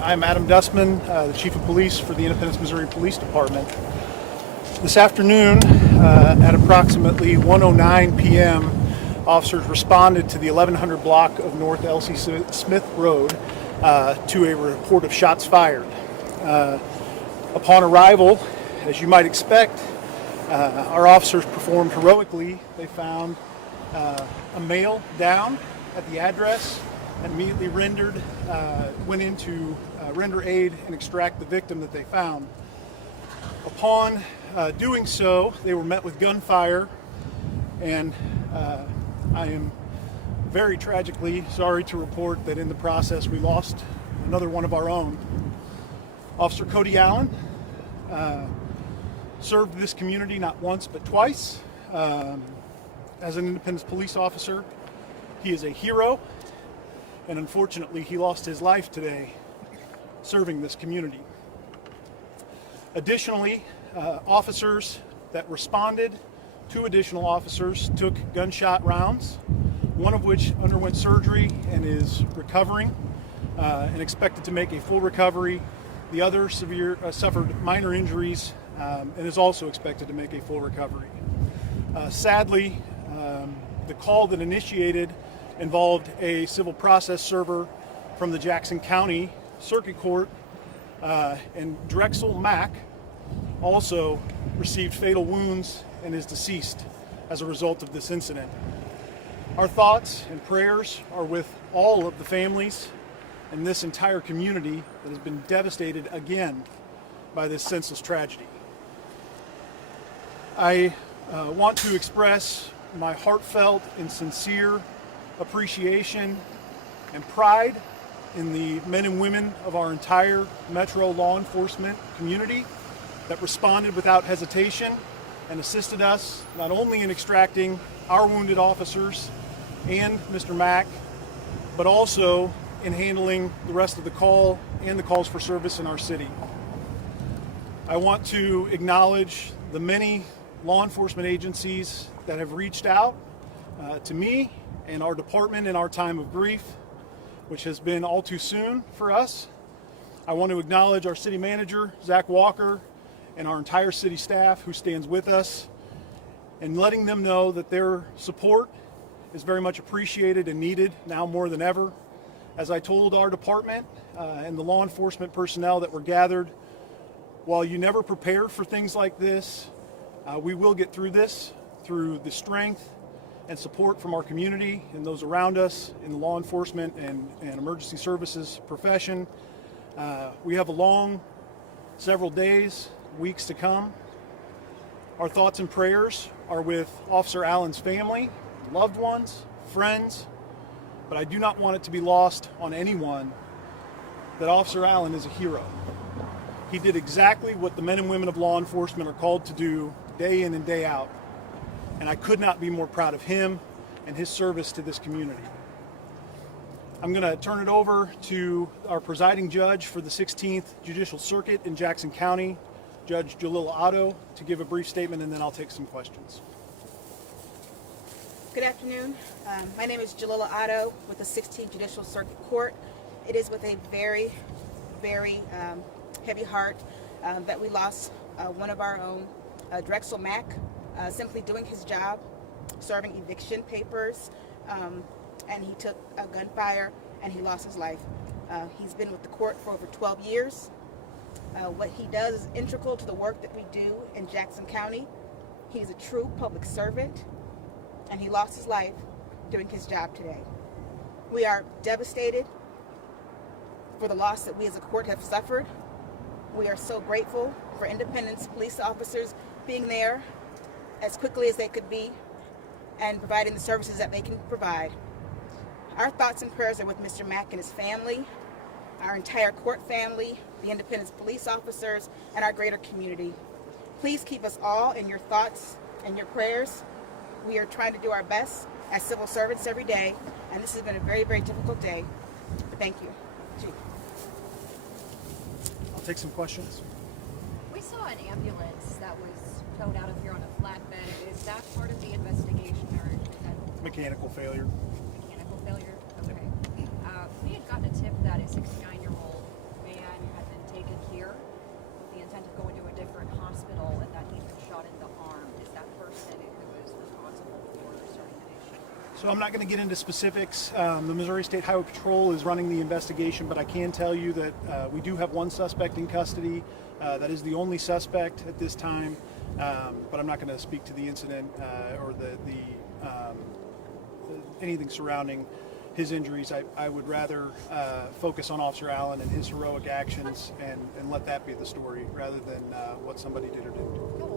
I'm Adam Dustman, the Chief of Police for the Independence, Missouri Police Department. This afternoon, at approximately 1:09 p.m., officers responded to the 1100 block of North L.C. Smith Road to a report of shots fired. Upon arrival, as you might expect, our officers performed heroically. They found a male down at the address and immediately went in to render aid and extract the victim that they found. Upon doing so, they were met with gunfire, and I am very tragically sorry to report that in the process we lost another one of our own. Officer Cody Allen served this community not once but twice as an Independence police officer. He is a hero, and unfortunately he lost his life today serving this community. Additionally, officers that responded, 2 additional officers took gunshot rounds, one of which underwent surgery and is recovering and expected to make a full recovery. The other suffered minor injuries and is also expected to make a full recovery. Sadly, the call that initiated involved a civil process server from the Jackson County Circuit Court, and Drexel Mack also received fatal wounds and is deceased as a result of this incident. Our thoughts and prayers are with all of the families in this entire community that has been devastated again by this senseless tragedy. I want to express my heartfelt and sincere appreciation and pride in the men and women of our entire Metro law enforcement community that responded without hesitation and assisted us not only in extracting our wounded officers and Mr. Mack, but also in handling the rest of the call and the calls for service in our city. I want to acknowledge the many law enforcement agencies that have reached out to me and our department in our time of grief, which has been all too soon for us. I want to acknowledge our city manager, Zach Walker, and our entire city staff who stands with us, and letting them know that their support is very much appreciated and needed now more than ever. As I told our department and the law enforcement personnel that were gathered, while you never prepare for things like this, we will get through this through the strength and support from our community and those around us in the law enforcement and emergency services profession. We have a long several days, weeks to come. Our thoughts and prayers are with Officer Allen's family, loved ones, friends, but I do not want it to be lost on anyone that Officer Allen is a hero. He did exactly what the men and women of law enforcement are called to do day in and day out. And I could not be more proud of him and his service to this community. I'm going to turn it over to our presiding judge for the 16th Judicial Circuit in Jackson County, Judge Jalila Otto, to give a brief statement, and then I'll take some questions. Good afternoon. My name is Jalila Otto with the 16th Judicial Circuit Court. It is with a very, very heavy heart that we lost one of our own, Drexel Mack, simply doing his job, serving eviction papers, and he took a gunfire and he lost his life. He's been with the court for over 12 years. What he does is integral to the work that we do in Jackson County. He's a true public servant, and he lost his life doing his job today. We are devastated for the loss that we as a court have suffered. We are so grateful for Independence police officers being there as quickly as they could be and providing the services that they can provide. Our thoughts and prayers are with Mr. Mack and his family, our entire court family, the Independence police officers, and our greater community. Please keep us all in your thoughts and your prayers. We are trying to do our best as civil servants every day, and this has been a very, very difficult day. But thank you. Chief. I'll take some questions. We saw an ambulance that was towed out of here on a flatbed. Is that part of the investigation, or is that Mechanical failure. mechanical failure? Okay. We had gotten a tip that a 69-year-old may So I'm not going to get into specifics. The Missouri State Highway Patrol is running the investigation, but I can tell you that we do have one suspect in custody. That is the only suspect at this time, but I'm not going to speak to the incident or anything surrounding his injuries. I would rather focus on Officer Allen and his heroic actions and let that be the story rather than what somebody did or didn't do.